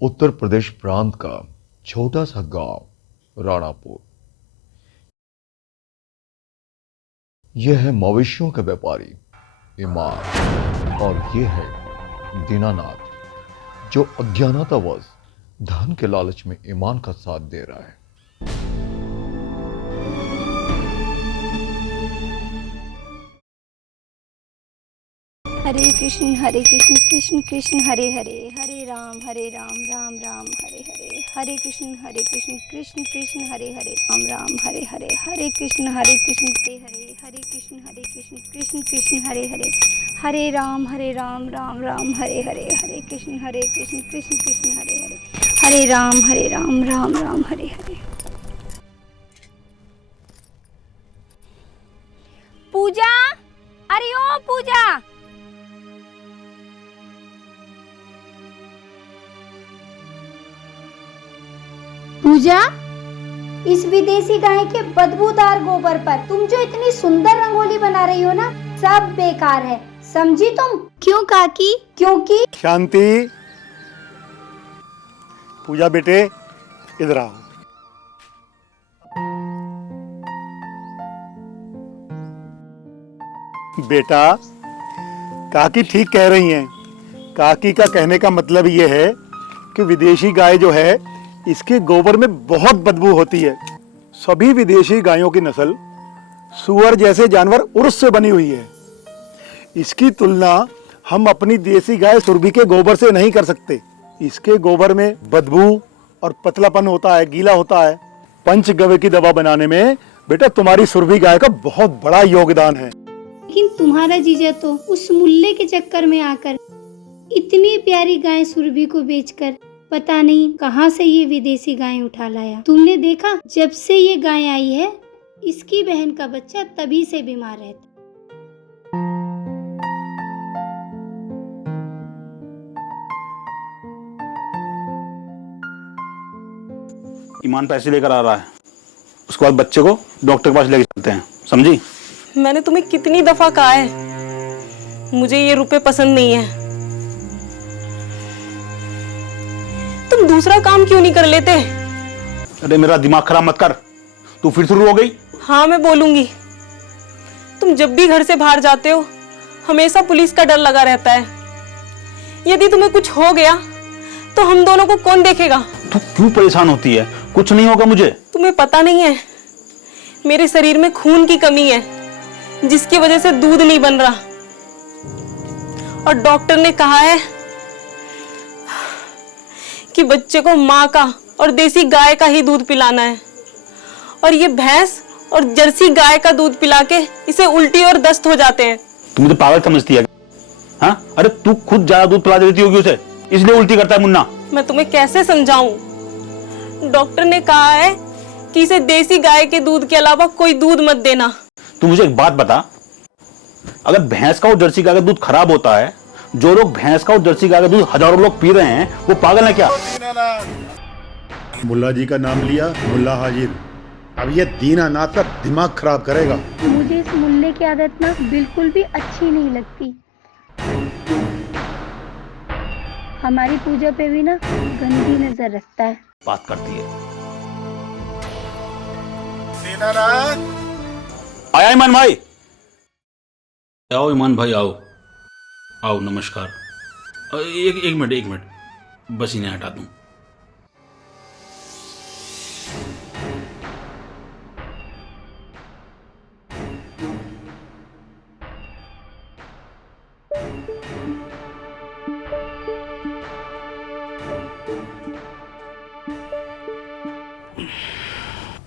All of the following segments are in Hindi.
उत्तर प्रदेश प्रांत का छोटा सा गांव राणापुर। यह है मवेशियों का व्यापारी ईमान और यह है दीनानाथ, जो अज्ञानतावश धन के लालच में ईमान का साथ दे रहा है। हरे कृष्ण कृष्ण कृष्ण हरे हरे, हरे राम राम राम हरे हरे, हरे कृष्ण कृष्ण कृष्ण हरे हरे, राम हरे हरे, हरे कृष्ण हरे हरे, हरे कृष्ण कृष्ण कृष्ण हरे हरे, हरे राम राम राम हरे हरे, हरे कृष्ण कृष्ण कृष्ण हरे हरे, हरे राम राम राम हरे हरे। पूजा, अरे ओ पूजा, पूजा, इस विदेशी गाय के बदबूदार गोबर पर तुम जो इतनी सुंदर रंगोली बना रही हो ना, सब बेकार है, समझी तुम? क्यों काकी? क्योंकि शांति। पूजा बेटे इधर आओ। बेटा, काकी ठीक कह रही हैं। काकी का कहने का मतलब ये है कि विदेशी गाय जो है इसके गोबर में बहुत बदबू होती है। सभी विदेशी गायों की नस्ल सुअर जैसे जानवर उर्स से बनी हुई है। इसकी तुलना हम अपनी देसी गाय सुरभि के गोबर से नहीं कर सकते। इसके गोबर में बदबू और पतलापन होता है, गीला होता है। पंचगव्य की दवा बनाने में बेटा तुम्हारी सुरभि गाय का बहुत बड़ा योगदान है। लेकिन तुम्हारा जीजा तो उस मुल्ले के चक्कर में आकर इतनी प्यारी गाय सुरभि को बेचकर पता नहीं कहां से ये विदेशी गाय उठा लाया। तुमने देखा, जब से ये गाय आई है इसकी बहन का बच्चा तभी से बीमार रहता। ईमान पैसे लेकर आ रहा है, उसके बाद बच्चे को डॉक्टर के पास लेके चलते हैं, समझी? मैंने तुम्हें कितनी दफा कहा है मुझे ये रुपए पसंद नहीं है। तुम दूसरा काम क्यों नहीं कर लेते? अरे मेरा दिमाग खराब मत कर, तू फिर शुरू हो गई। हाँ मैं बोलूंगी। तुम जब भी घर से बाहर जाते हो हमेशा पुलिस का डर लगा रहता है। यदि तुम्हें कुछ हो गया तो हम दोनों को कौन देखेगा? तू क्यों परेशान होती है? कुछ नहीं होगा मुझे। तुम्हें पता नहीं है, मेरे शरीर में खून की कमी है जिसकी वजह से दूध नहीं बन रहा, और डॉक्टर ने कहा है कि बच्चे को माँ का और देसी गाय का ही दूध पिलाना है, और ये भैंस और जर्सी गाय का दूध पिला के इसे उल्टी और दस्त हो जाते हैं। तू मुझे पागल समझती है? हाँ, अरे तू खुद ज्यादा दूध पिला देती होगी उसे, इसलिए उल्टी करता है मुन्ना। मैं तुम्हें कैसे समझाऊं? डॉक्टर ने कहा है कि इसे देसी गाय के दूध के अलावा कोई दूध मत देना। तू मुझे एक बात बता, अगर भैंस का और जर्सी गाय का दूध खराब होता है, जो लोग भैंस का और जर्सी गाय का दूध हजारों लोग पी रहे हैं, वो पागल है क्या? मुल्ला जी का नाम लिया, मुल्ला हाजिर। अब ये दीनानाथ का दिमाग खराब करेगा। मुझे इस मुल्ले की आदत ना बिल्कुल भी अच्छी नहीं लगती। हमारी पूजा पे भी ना गंदी नजर रखता है। बात करती है। आया ईमान भाई? आओ ईमान भाई, आओ आओ, नमस्कार। एक मिनट, बस इन्हें हटा दूं।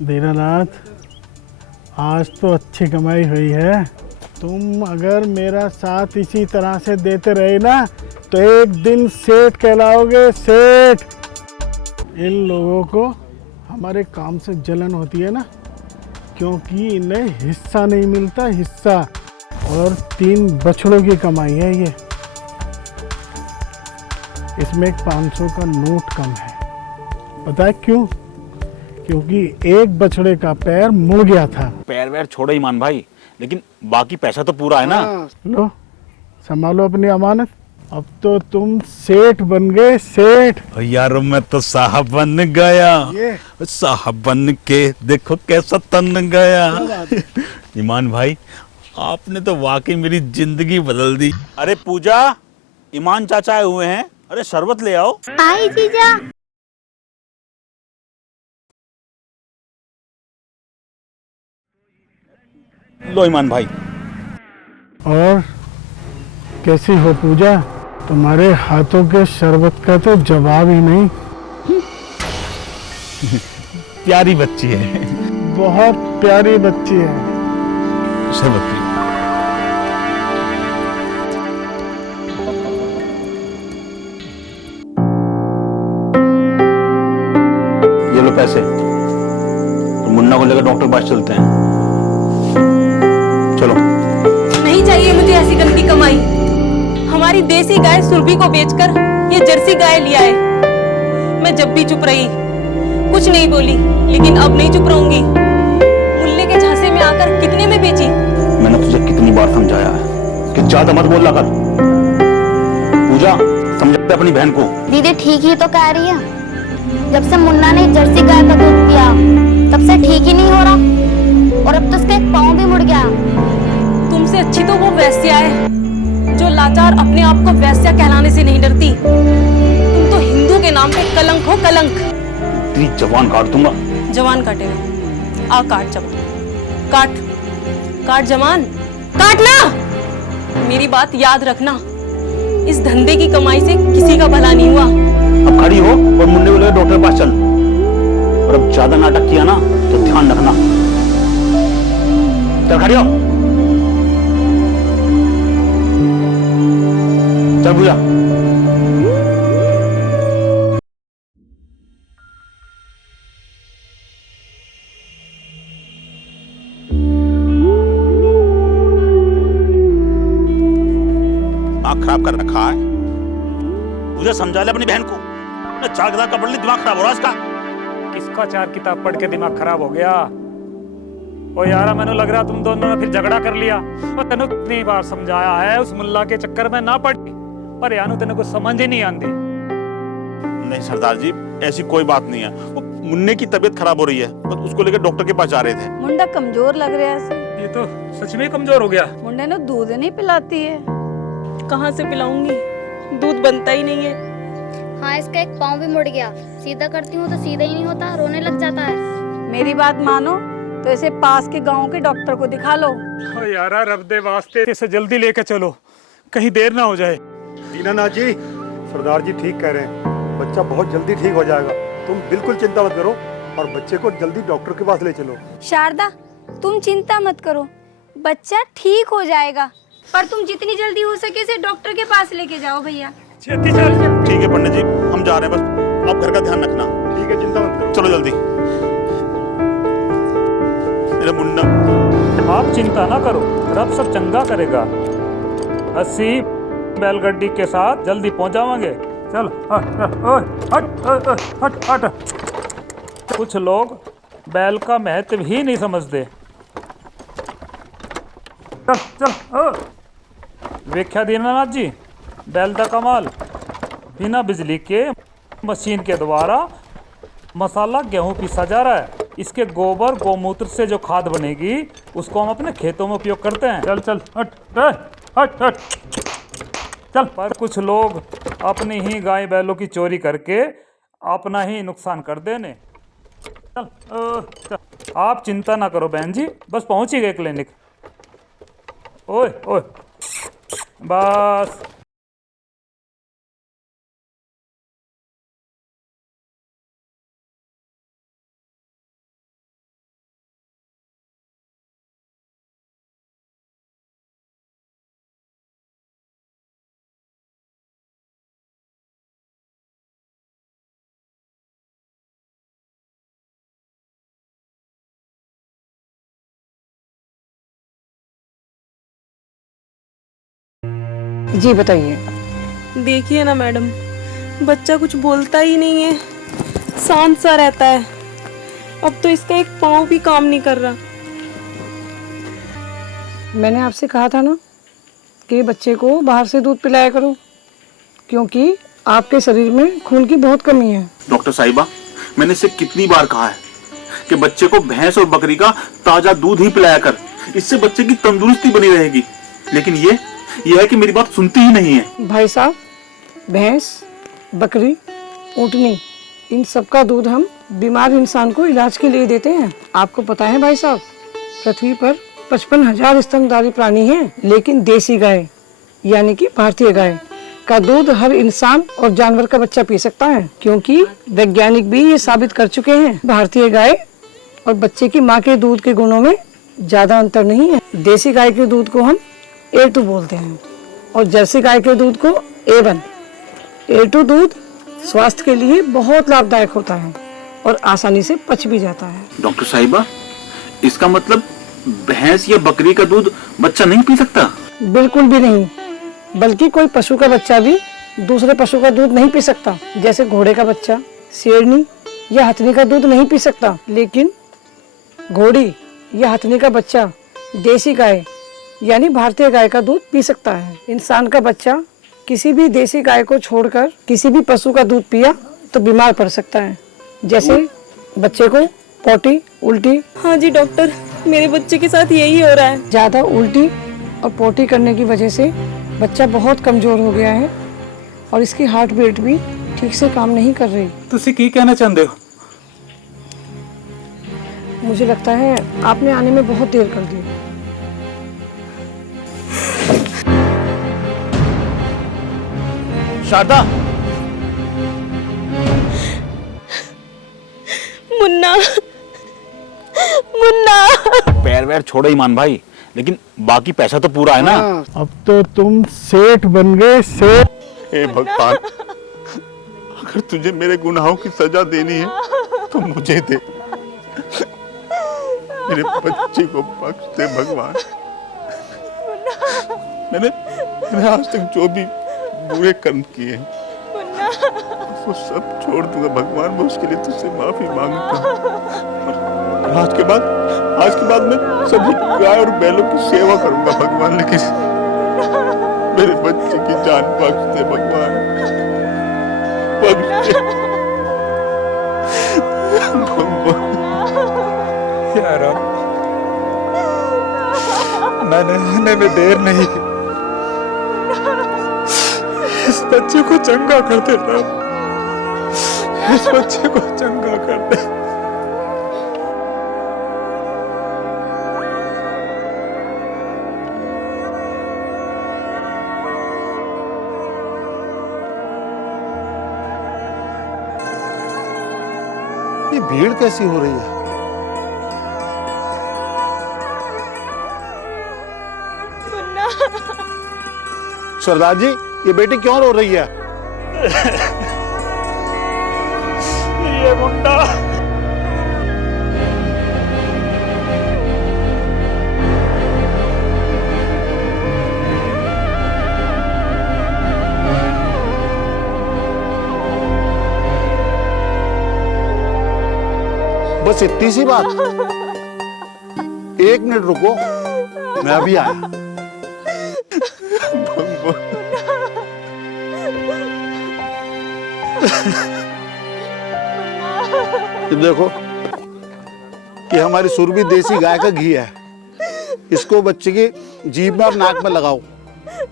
दीनानाथ, आज तो अच्छी कमाई हुई है। तुम अगर मेरा साथ इसी तरह से देते रहे ना तो एक दिन सेठ कहलाओगे, सेठ। इन लोगों को हमारे काम से जलन होती है ना, क्योंकि इन्हें हिस्सा नहीं मिलता, हिस्सा। और 3 बछड़ों की कमाई है ये। इसमें 500 का नोट कम है। पता है क्यों? क्योंकि एक बछड़े का पैर मुड़ गया था। पैर वैर छोड़ो ईमान भाई, लेकिन बाकी पैसा तो पूरा है ना। लो, संभालो अपनी अमानत। अब तो तुम सेठ बन गए, सेठ। यार मैं तो साहब बन गया, ये साहब बन के देखो कैसा तन गया। ईमान भाई, आपने तो वाकई मेरी जिंदगी बदल दी। अरे पूजा, ईमान चाचा आए हुए हैं, अरे शरबत ले आओ। आई जीजा। लो ईमान भाई। और कैसी हो पूजा? तुम्हारे हाथों के शरबत का तो जवाब ही नहीं। प्यारी बच्ची है। बहुत प्यारी बच्ची है। शरबत पी। ये लो पैसे, तो मुन्ना को लेकर डॉक्टर के पास चलते हैं। चलो। नहीं चाहिए मुझे ऐसी गंदी कमाई। हमारी देसी गाय सुरभि को बेचकर ये जर्सी गाय लिया है। मैं जब भी चुप रही, कुछ नहीं बोली, लेकिन अब नहीं चुप रहूंगी। मुल्ले के झांसे में आकर कितने में बेची? मैंने तुझे कितनी बार समझाया है कि ज्यादा मत बोला कर। पूजा, समझा अपनी बहन को। दीदी ठीक ही तो कह रही है। जब से मुन्ना ने जर्सी गाय का दूध पिया, तब से ठीक ही नहीं हो रहा, और अब तो उसका एक पाँव भी मुड़ गया। तुमसे अच्छी तो वो वैश्या है जो लाचार अपने आप को वैश्या कहलाने से नहीं डरती। तुम तो हिंदू के नाम पे कलंक हो, कलंक। तेरी जवान काट दूंगा। जवान काटेगा, आ काट जवान, काट काट जवान, काटना। मेरी बात याद रखना, इस धंधे की कमाई से किसी का भला नहीं हुआ। अब खड़ी हो और मुन्ने को लेकर डॉक्टर के पास चल। और अब ज्यादा नाटक किया ना तो ध्यान रखना। चल खड़ी हो। चल पूजा। दिमाग खराब कर रखा है। पूजा, समझा ले अपनी बहन को। मैं 4 किताब का पढ़ ली, दिमाग खराब हो रहा है इसका। किसका 4 किताब पढ़ के दिमाग खराब हो गया? ओ यारा, मैंने लग रहा तुम दोनों ने फिर झगड़ा कर लिया। और तेने कितनी बार समझाया है उस मुल्ला के चक्कर में ना पड़ी, पर यानू तेने कुछ समझ ही नहीं आती। नहीं सरदार जी, ऐसी कोई बात नहीं है। वो मुन्ने की तबीयत खराब हो रही है, बस उसको लेकर डॉक्टर के पास जा रहे थे। मुंडा कमजोर लग रहा है। ये तो सच में कमजोर हो गया। मुंडे ने दूध नहीं पिलाती है। कहाँ से पिलाऊंगी, दूध बनता ही नहीं है। हाँ, इसका एक पाँव भी मुड़ गया। सीधा करती हूँ तो सीधा ही नहीं होता, रोने लग जाता है। मेरी बात मानो तो इसे पास के गांव के डॉक्टर को दिखा लो। ओ यारा, रब दे वास्ते इसे जल्दी लेके चलो, कहीं देर ना हो जाए। दीनानाथ जी, सरदार जी ठीक कह रहे हैं, बच्चा बहुत जल्दी ठीक हो जाएगा। तुम बिल्कुल चिंता मत करो और बच्चे को जल्दी डॉक्टर के पास ले चलो। शारदा, तुम चिंता मत करो, बच्चा ठीक हो जाएगा। पर तुम जितनी जल्दी हो सके इसे डॉक्टर के पास लेके जाओ भैया। छेती चल। ठीक है पंडित जी, हम जा रहे हैं, बस आप घर का ध्यान रखना। ठीक है, चिंता मत करो। चलो जल्दी। मेरा मुन्ना। आप चिंता ना करो, रब सब चंगा करेगा। 80 बैलगाड़ी के साथ जल्दी पहुंच जावांगे। चल हट हट हट। कुछ लोग बैल का महत्व ही नहीं समझते। चल चल। वेख्या दीनानाथ जी, बैल का कमाल। बिना बिजली के मशीन के द्वारा मसाला गेहूं पीसा जा रहा है। इसके गोबर गौमूत्र से जो खाद बनेगी उसको हम अपने खेतों में उपयोग करते हैं। चल चल हट हट हट। चल। पर कुछ लोग अपनी ही गाय बैलों की चोरी करके अपना ही नुकसान कर देने। चल चल। आप चिंता ना करो बहन जी, बस पहुंच ही गए क्लिनिक। ओए ओए, बस। जी बताइए। देखिए ना मैडम, बच्चा कुछ बोलता ही नहीं है, शांत सा रहता है। अब तो इसका एक पाँव भी काम नहीं कर रहा। मैंने आपसे कहा था ना कि बच्चे को बाहर से दूध पिलाया करो। क्योंकि आपके शरीर में खून की बहुत कमी है। डॉक्टर साहिबा, मैंने इससे कितनी बार कहा है कि बच्चे को भैंस और बकरी का ताजा दूध ही पिलाया कर, इससे बच्चे की तंदुरुस्ती बनी रहेगी। लेकिन ये है कि मेरी बात सुनती ही नहीं है। भाई साहब, भैंस, बकरी, ऊँटनी, इन सब का दूध हम बीमार इंसान को इलाज के लिए देते हैं। आपको पता है भाई साहब, पृथ्वी पर 55,000 स्तनधारी प्राणी हैं, लेकिन देसी गाय यानी कि भारतीय गाय का दूध हर इंसान और जानवर का बच्चा पी सकता है, क्योंकि वैज्ञानिक भी ये साबित कर चुके हैं भारतीय गाय और बच्चे की माँ के दूध के गुणों में ज्यादा अंतर नहीं है। देसी गाय के दूध को हम A2 बोलते हैं और जर्सी गाय के दूध को A1। A2 दूध स्वास्थ्य के लिए बहुत लाभदायक होता है और आसानी से पच भी जाता है। डॉक्टर साहिबा, इसका मतलब भैंस या बकरी का दूध बच्चा नहीं पी सकता? बिल्कुल भी नहीं, बल्कि कोई पशु का बच्चा भी दूसरे पशु का दूध नहीं पी सकता। जैसे घोड़े का बच्चा शेरनी या हथनी का दूध नहीं पी सकता, लेकिन घोड़ी या हथनी का बच्चा देसी गाय यानी भारतीय गाय का दूध पी सकता है। इंसान का बच्चा किसी भी देसी गाय को छोड़कर किसी भी पशु का दूध पिया तो बीमार पड़ सकता है, जैसे बच्चे को पोटी, उल्टी। हाँ जी डॉक्टर, मेरे बच्चे के साथ यही हो रहा है। ज्यादा उल्टी और पोटी करने की वजह से बच्चा बहुत कमजोर हो गया है और इसकी हार्ट बीट भी ठीक से काम नहीं कर रही। तुसी की कहना चाहते हो? मुझे लगता है आपने आने में बहुत देर कर दी। शारदा, मुन्ना, मुन्ना। पैर वैर छोड़ो ईमान भाई, लेकिन बाकी पैसा तो पूरा है ना? अब तो तुम सेठ बन गए, सेठ। हे भगवान, अगर तुझे मेरे गुनाहों की सजा देनी है तो मुझे दे, मेरे बच्चे को बख्श दे भगवान। मैंने आज तक जो भी बुरे कर्म किए हैं वो सब छोड़ दूंगा भगवान। मैं उसके लिए तुझसे माफी मांगता हूँ। और आज के बाद मैं सभी गाय और बैलों की सेवा करूंगा भगवान, लेकिन मेरे बच्चे की जान बख्श दे भगवान, बख्श दे। यार मैंने देर नहीं की, इस बच्चे को चंगा कर दे रब, इस बच्चे को चंगा कर दे। ये भीड़ कैसी हो रही है? सरदार जी, ये बेटी क्यों रो रही है? ये मुंडा बस इतनी सी बात? 1 मिनट रुको, मैं अभी आया। देखो, ये हमारी सुरभि देसी गाय का घी है। इसको बच्चे की जीभ में और नाक में लगाओ,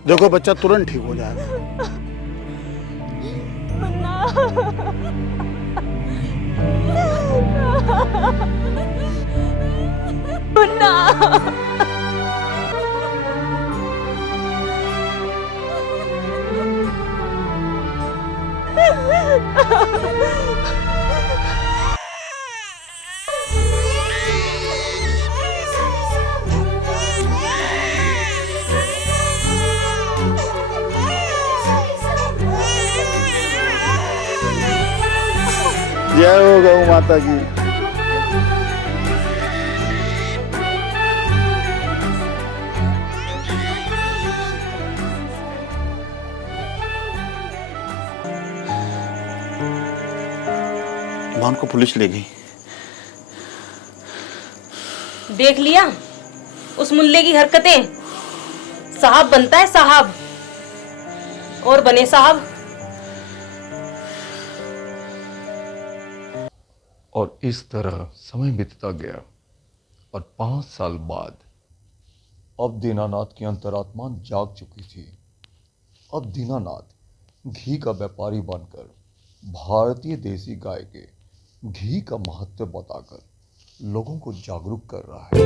देखो बच्चा तुरंत ठीक हो जाएगा। जय हो गौ माता की। मान को पुलिस ले गई। देख लिया उस मुल्ले की हरकतें। साहब बनता है साहब, और बने साहब और इस तरह समय बीतता गया और 5 साल बाद अब दीनानाथ की अंतरात्मा जाग चुकी थी। अब दीनानाथ घी का व्यापारी बनकर भारतीय देसी गाय के घी का महत्व बताकर लोगों को जागरूक कर रहा है।